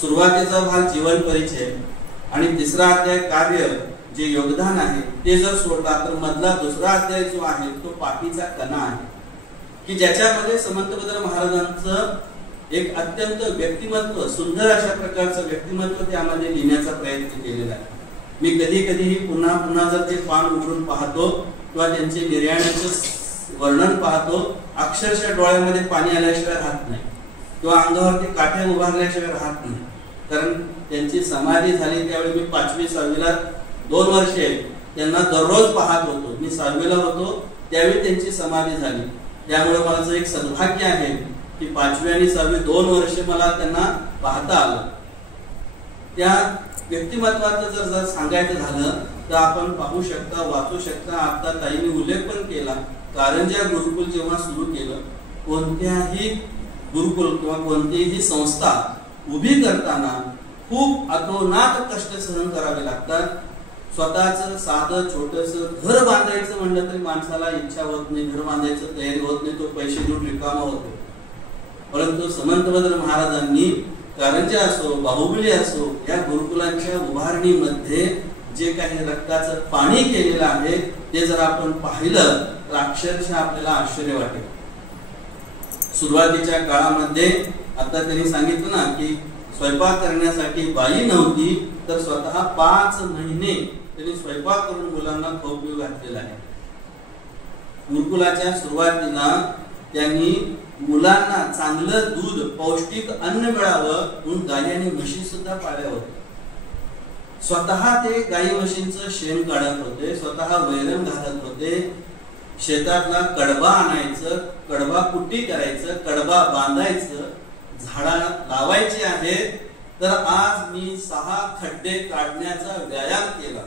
सुरुवातीचा भाग जीवन परिचय आणि 3रा अध्याय कार्य जे योगदान आहे ते जर सोडला तर मधला 2रा अध्याय जो आहे तो पाठीचा कणा आहे की ज्याच्यामध्ये समंतभद्र महाराजांचं एक अत्यंत व्यक्तिमत्व, सुंदर अशा प्रकारचं व्यक्तिमत्व त्यामध्ये लिहिण्याचा प्रयत्न केलेला आहे. मी कधी कधीही पुन्हा पुन्हा जर ते पान उघडून पाहतो किंवा त्यांचे निर्याण्याचं वर्णन पाहतो, अक्षरशः डोळ्यामध्ये पाणी आल्याशिवाय राहत नाही किंवा अंगावरती काठ्या उभारल्याशिवाय राहत नाही. कारण त्यांची समाधी झाली त्यावेळी मी 5वी 6वीला 2 वर्षे त्यांना दररोज पाहत होतो. मी 6वीला होतो त्यावेळी त्यांची समाधी झाली. त्यामुळे मला एक सद्भाग्य आहे की 5वी आणि 6वी 2 वर्षे मला त्यांना पाहता आलं. त्या व्यक्तिमत्वाचं जर सांगायचं झालं तर आपण पाहू शकता, वाचू शकता. आता ताईंनी उल्लेख पण केला, कारंजा गुरुकुल जेव्हा सुरू केलं, कोणत्याही गुरुकुल किंवा कोणतीही संस्था उभी करताना खूप अतोनात कष्ट सहन करावे लागतात. स्वतःचं साधं छोटंसं घर बांधायचं म्हणलं तरी माणसाला इच्छा होत नाही, घर बांधायचं तयारी होत नाही, तो पैसे देऊन रिकामा होतो. परंतु समंतभद्र महाराजांनी कारंजा असो, बाहुबली असो या गुरुकुलांच्या उभारणीमध्ये जे काही रक्ताचं पाणी केलेलं आहे ते जर आपण पाहिलं तर अक्षरशः आपल्याला आश्चर्य वाटेल. सुरुवातीच्या काळामध्ये आता त्यांनी सांगितलं ना की स्वयंपाक करण्यासाठी बाई नव्हती, तर स्वतः 5 महिने त्यांनी स्वयंपाक करून मुलांना खाऊ घातलेला आहे. गुरुकुलाच्या सुरुवातीला त्यांनी मुलांना चांगलं दूध, पौष्टिक अन्न मिळावं म्हणून गाई आणि म्हशी सुद्धा पाळल्या होत्या. स्वतः ते गाई म्हशींचं शेण काढत होते, स्वतः वैरण घालत होते. शेतातला कडबा आणायचं, कडबा कुट्टी करायचं, कडबा बांधायचं, झाडा लावायचे आहेत. तर आज मी 6 खड्डे काढण्याचा व्यायाम केला.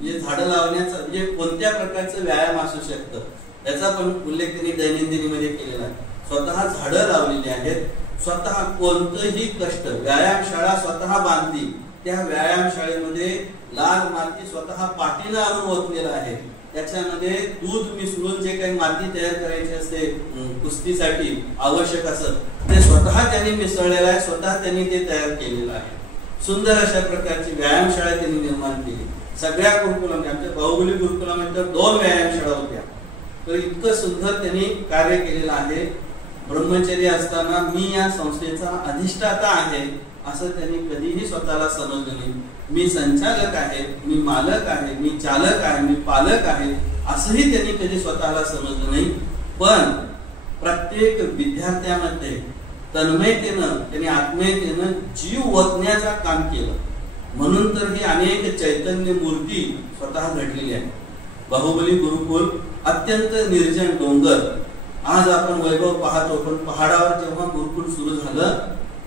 म्हणजे झाडं लावण्याचा म्हणजे कोणत्या प्रकारचं व्यायाम असू शकतं याचा पण उल्लेख त्यांनी दैनंदिनीमध्ये केलेला आहे. स्वतः झाडं लावलेली आहेत, स्वतः कोणतंही कष्ट, व्यायामशाळा स्वतः बांधली. त्या व्यायामशाळेमध्ये लाल माती स्वतः पाठीनं आणून ओतलेलं आहे. त्याच्यामध्ये दूध मिसळून जे काही माती तयार करायची असते कुस्तीसाठी आवश्यक असत ते स्वतः त्यांनी मिसळलेलं आहे, स्वतः त्यांनी ते तयार केलेलं आहे. सुंदर अशा प्रकारची व्यायामशाळा त्यांनी निर्माण केली. सगळ्या गुरुकुलामध्ये, आमच्या बाहुबली गुरुकुलामध्ये 2 व्यायामशाळा होत्या. तर इतकं सुंदर त्यांनी कार्य केलेलं आहे. ब्रह्मचर्य असताना मी या संस्थेचा अधिष्ठाता आहे असं त्यांनी कधीही स्वतःला समजलं नाही. मी संचालक आहे, मी मालक आहे, मी चालक आहे, मी पालक आहे असंही त्यांनी कधी स्वतःला समजलं नाही. पण प्रत्येक विद्यार्थ्यामध्ये तन्मयतेनं, त्यांनी आत्मीयतेनं जीव ओतण्याचं काम केलं. म्हणून तर ही अनेक चैतन्य मूर्ती स्वतः घडलेली आहे. बाहुबली गुरुकुल अत्यंत निर्जन डोंगर. आज आपण वैभव पाहतो, पण पहाडावर जेव्हा गुरुकुल सुरू झालं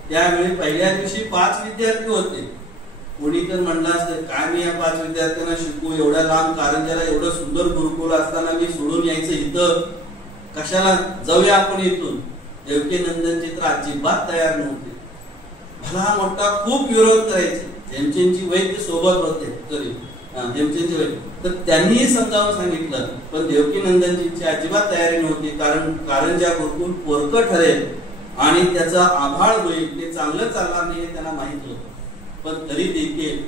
त्यावेळी पहिल्या दिवशी 5 विद्यार्थी होते. कोणी तर म्हणलं असतं काय मी या 5 विद्यार्थ्यांना शिकू, एवढ्या लांब कारंजाला एवढं सुंदर गुरुकुल असताना मी सोडून यायचं इथं, कशाला जाऊया आपण इथून. देवकी नंदनची तर अजिबात तयार नव्हते. भला मोठा खूप विरोध करायचे. हेमचंदची वैद्य सोबत होते, तरी हेमचंदची वैद्य, तर त्यांनीही समजावून सांगितलं. पण देवकी नंदनजींची अजिबात तयारी नव्हती. कारण कारंजा गुरुकुल पोरकं ठरेल आणि त्याचा आभाळ होईल, ते चांगलं चालणार नाही हे त्यांना माहित होतं. पण तरी देखील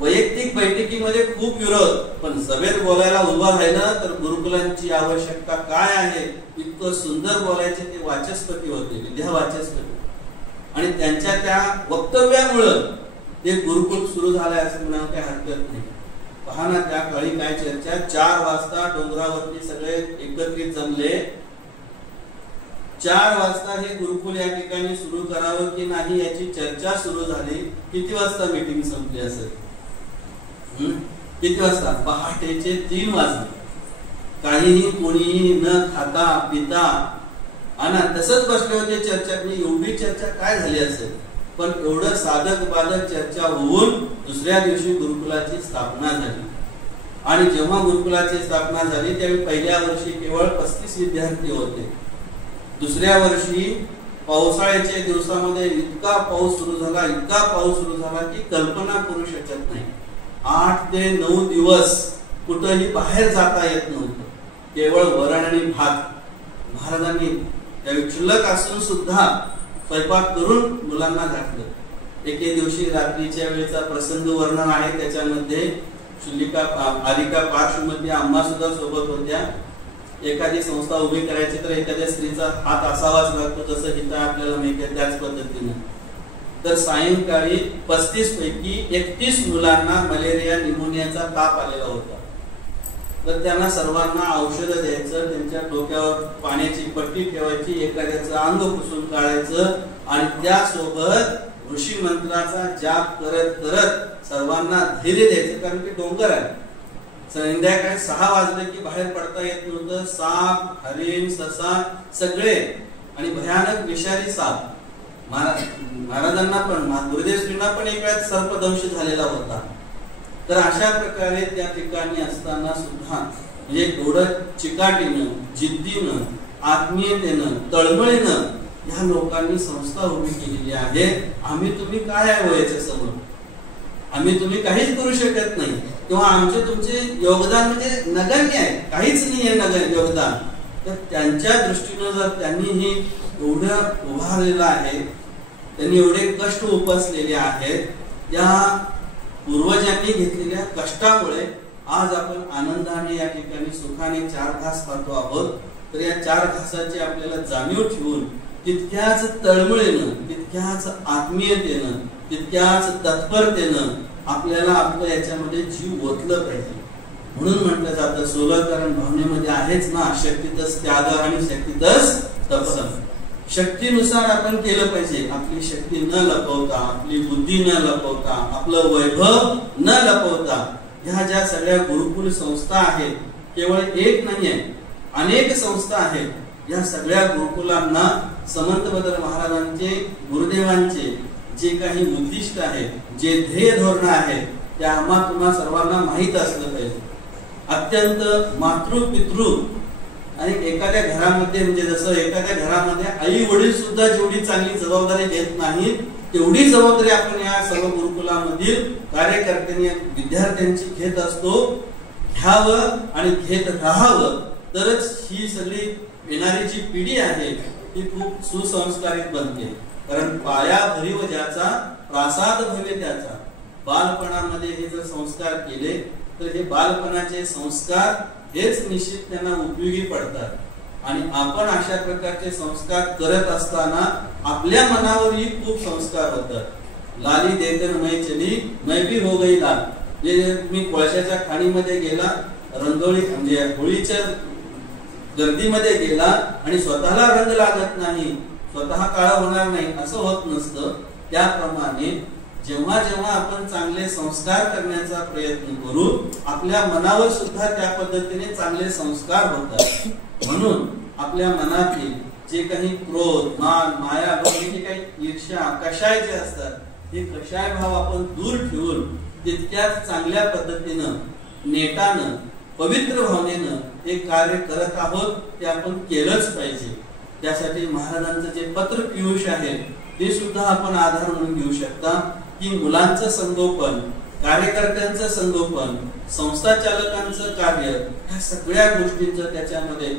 वैयक्तिक बैठकीमध्ये खूप विरोध, पण सभेत बोलायला उभं राहिलं तर गुरुकुलांची आवश्यकता काय आहे इतकं सुंदर बोलायचे ते वाचस्पती होते, विद्या वाचस्पती. आणि त्यांच्या त्या वक्तव्यामुळं ते गुरुकुल सुरू झालंय असं म्हणायला काही हरकत नाही. पहा ना त्या काळी काय चर्चा. 4 वाजता डोंगरावरती सगळे एकत्रित जमले. 4 वाजता हे गुरुकुल या ठिकाणी सुरू करावं की नाही याची चर्चा सुरू झाली. किती वाजता मीटिंग संपली असेल? किती वाजता? पहाटेचे 3 वाजले. काहीही कोणीही न खाता पिता आणि तसंच बसले होते चर्चा. एवढी चर्चा काय झाली असेल? पण एवढं साधक बाधक चर्चा होऊन दुसऱ्या दिवशी गुरुकुलाची स्थापना झाली. आणि जेव्हा गुरुकुलाची स्थापना झाली त्यावेळी पहिल्या वर्षी केवळ 35 विद्यार्थी होते. दुसऱ्या वर्षी पावसाळ्याच्या दिवसामध्ये इतका पाऊस सुरू झाला, इतका पाऊस सुरू झाला की कल्पना करू शकत नाही. 8 ते 9 दिवस कुठेही बाहेर जाता येत नव्हतं. केवळ वरण आणि भात. महाराजांनी त्यावेळी क्षुल्लक असून सुद्धा स्वयंपाक करून मुलांना घातलं. एके दिवशी रात्रीच्या वेळेचा प्रसंग वर्णन आहे. त्याच्यामध्ये शुल्लिका आरिका पार्श्वमध्ये अम्मा सुद्धा सोबत होत्या. एखादी संस्था उभी करायची तर एखाद्या स्त्रीचा हात असावाच लागतो, जसं हिता आपल्याला माहिती आहे त्याच पद्धतीने. तर सायंकाळी 35 पैकी 31 मुलांना मलेरिया निमोनियाचा ताप आलेला होता. तर त्यांना सर्वांना औषध द्यायचं, त्यांच्या डोक्यावर पाण्याची पट्टी ठेवायची, एखाद्याचं अंग पुसून काढायचं आणि त्यासोबत ऋषी मंत्राचा जाप करत करत सर्वांना धैर्य द्यायचं. कारण की डोंगर आहे. संध्याकाळी 6 वाजले की बाहेर पडता येत नव्हतं. साप, हरिण, ससा सगळे आणि भयानक विषारी साप. महाराजांना पण, गुरुदेवश्रींना पण एक वेळा सर्पदंश झालेला होता. तर अशा प्रकारे त्या ठिकाणी असताना सुद्धा म्हणजे एवढं चिकाटीनं, जिद्दीनं, आत्मीयतेनं, तळमळीनं या लोकांनी संस्था उभी केलेली आहे. आम्ही तुम्ही काय आहे वयाच्या समोर? आम्ही तुम्ही काहीच करू शकत नाही किंवा आमचे तुमचे योगदान म्हणजे नगण्य आहे, काहीच नाही आहे नगण्य योगदान. तर त्यांच्या दृष्टीनं जर त्यांनी हे एवढं उभारलेलं आहे, त्यांनी एवढे कष्ट उपसलेले आहेत, त्या पूर्वजांनी घेतलेल्या कष्टामुळे आज आपण आनंदाने या ठिकाणी सुखाने 4 घास खातो आहोत. तर या 4 घासाची आपल्याला जाणीव ठेवून तितक्याच तळमळीनं, तितक्याच आत्मीयतेनं, तितक्याच तत्परतेनं आपल्याला आपलं याच्यामध्ये जीव ओतलं पाहिजे. म्हणून म्हटलं जातं सोलकरण भावनेमध्ये आहेच ना, शक्तीतच त्याग आणि शक्तीतच तप. शक्तीनुसार आपण केलं पाहिजे. आपली शक्ती न लपवता, आपली बुद्धी न लपवता, आपलं वैभव न लपवता, ह्या ज्या सगळ्या गुरुकुल संस्था आहेत, केवळ एक नाहीये, अनेक संस्था आहेत. या सगळ्या गुरुकुलांना समर्थ बद्र महाराजांचे, गुरुदेवांचे जे काही उद्दिष्ट आहेत, जे ध्येय धोरण आहेत, ते आम्हा तुम्हा सर्वांना माहीत असलं पाहिजे. अत्यंत मातृ पितृ आणि एखाद्या घरामध्ये, म्हणजे जसं एखाद्या घरामध्ये आई वडील सुद्धा जेवढी चांगली जबाबदारी घेत नाहीत, तेवढी जबाबदारी आपण या सर्व गुरुकुलामधील कार्यकर्त्यांनी, विद्यार्थ्यांची घेत असतो. घ्यावं आणि घेत राहावं, तरच ही सगळी येणारी जी पिढी आहे ती खूप सुसंस्कारित बनते. कारण पाया भरीव ज्याचा प्रासाद भवे त्याचा. बालपणामध्ये हे जर संस्कार केले तर हे बालपणाचे संस्कार हेच निश्चित त्यांना उपयोगी पडतात. आणि आपण अशा प्रकारचे संस्कार करत असताना आपल्या मनावरही खूप संस्कार होतात. लाली देतन मै चली मै भी हो गई लाल. जे तुम्ही कोळशाच्या खाणीमध्ये गेला, रंगोळी म्हणजे होळीच्या गर्दीमध्ये गेला आणि स्वतःला रंग लागत नाही, स्वतः काळा होणार नाही, असं होत नसतं. त्याप्रमाणे जेव्हा जेव्हा आपण चांगले संस्कार करण्याचा प्रयत्न करू, आपल्या मनावर सुद्धा त्या पद्धतीने चांगले संस्कार होतात. म्हणून आपल्या मनातील जे काही क्रोध, मान, माया वगैरे जे काही ईर्ष्या, कषाय जे असतात, हे कषाय भाव आपण दूर ठेवून तितक्याच चांगल्या पद्धतीनं, नेटानं, पवित्र भावनेनं हे कार्य करत आहोत, ते आपण केलंच पाहिजे. त्यासाठी महाराजांचं जे पत्र पियुष आहे ते सुद्धा आपण आधार म्हणून घेऊ शकता की मुलांचं संगोपन, कार्यकर्त्यांचं संगोपन, संस्था चालकांचं कार्य, ह्या सगळ्या गोष्टींचं त्याच्यामध्ये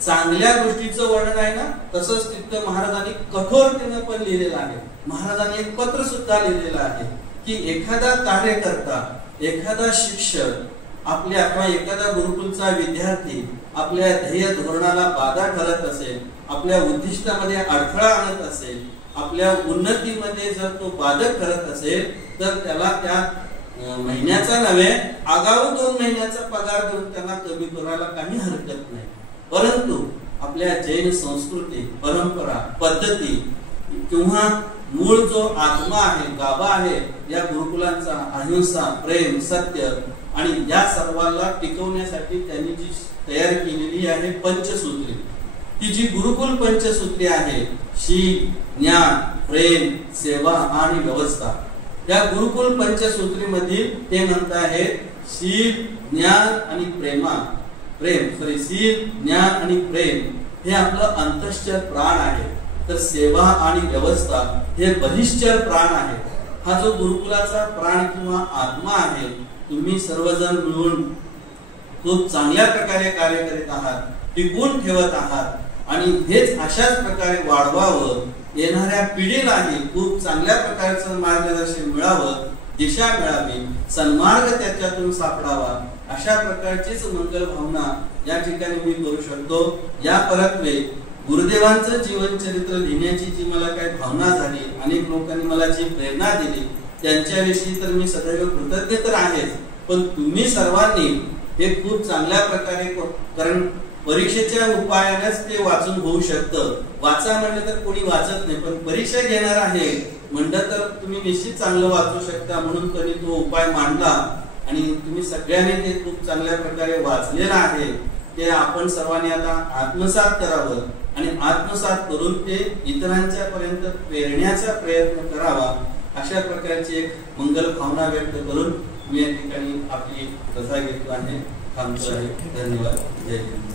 चांगल्या गोष्टीचं वर्णन आहे ना, तसंच तिथं महाराजांनी कठोरतेनं पण लिहिलेलं आहे. महाराजांनी एक पत्र सुद्धा लिहिलेलं आहे की एखादा कार्यकर्ता, एखादा शिक्षक आपल्या किंवा एखादा गुरुकुलचा विद्यार्थी आपल्या ध्येय धोरणाला बाधा ठरत असेल, आपल्या उद्दिष्टामध्ये अडथळा आणत असेल, आपल्या उन्नतीमध्ये जर तो बाधक ठरत असेल, तर त्याला त्या महिन्याचा नव्हे आगाऊ 2 महिन्याचा पगार देऊन त्यांना कमी करायला काही हरकत नाही. परंतु आपल्या जैन संस्कृती, परंपरा, पद्धती किंवा मूळ जो आत्मा आहे, गाभा आहे या गुरुकुलांचा, अहिंसा, प्रेम, सत्य आणि या सर्वांना टिकवण्यासाठी त्यांनी जी तयार केलेली आहे पंचसूत्री, ती जी गुरुकुल पंचसूत्री आहे, शील, ज्ञान, प्रेम, सेवा आणि व्यवस्था. या गुरुकुल पंचसूत्रीमधील ते म्हणत आहे शील, ज्ञान आणि शील, ज्ञान आणि प्रेम हे आपलं अंतश्चर प्राण आहे, तर सेवा आणि व्यवस्था हे बहिश्चर प्राण आहे. हा जो गुरुकुलाचा प्राण किंवा आत्मा आहे, तुम्ही सर्वजण मिळून खूप चांगल्या प्रकारे कार्य करीत आहात, टिकवून ठेवत आहात आणि हेच अशाच प्रकारे वाढवावं. येणाऱ्या पिढीलाही खूप चांगल्या प्रकारचं मार्गदर्शन मिळावं, दिशा मिळावी, सन्मार्ग त्याच्यातून सापडावा, अशा प्रकारचीच मंगल भावना या ठिकाणी मी करू शकतो. या परत्वे गुरुदेवांचं जीवन चरित्र लिहिण्याची जी मला काही भावना झाली, अनेक लोकांनी मला जी प्रेरणा दिली, त्यांच्याविषयी तर मी सदैव कृतज्ञ तर आहेच. पण तुम्ही सर्वांनी हे खूप चांगल्या प्रकारे, कारण परीक्षेच्या उपायानेच ते वाचून होऊ शकतं. वाचा म्हणलं तर कोणी वाचत नाही, पण परीक्षा घेणार आहे म्हणलं तर तुम्ही निश्चित चांगलं वाचू शकता. म्हणून त्यांनी तो उपाय मांडला आणि तुम्ही सगळ्यांनी ते खूप चांगल्या प्रकारे वाचलेलं आहे. ते आपण सर्वांनी आता आत्मसात करावं आणि आत्मसात करून ते इतरांच्या पर्यंत पेरण्याचा प्रयत्न करावा, अशा प्रकारची एक मंगल भावना व्यक्त करून मी या ठिकाणी आपली रजा घेतो आहे. थांबतो आहे. धन्यवाद. जय हिंद.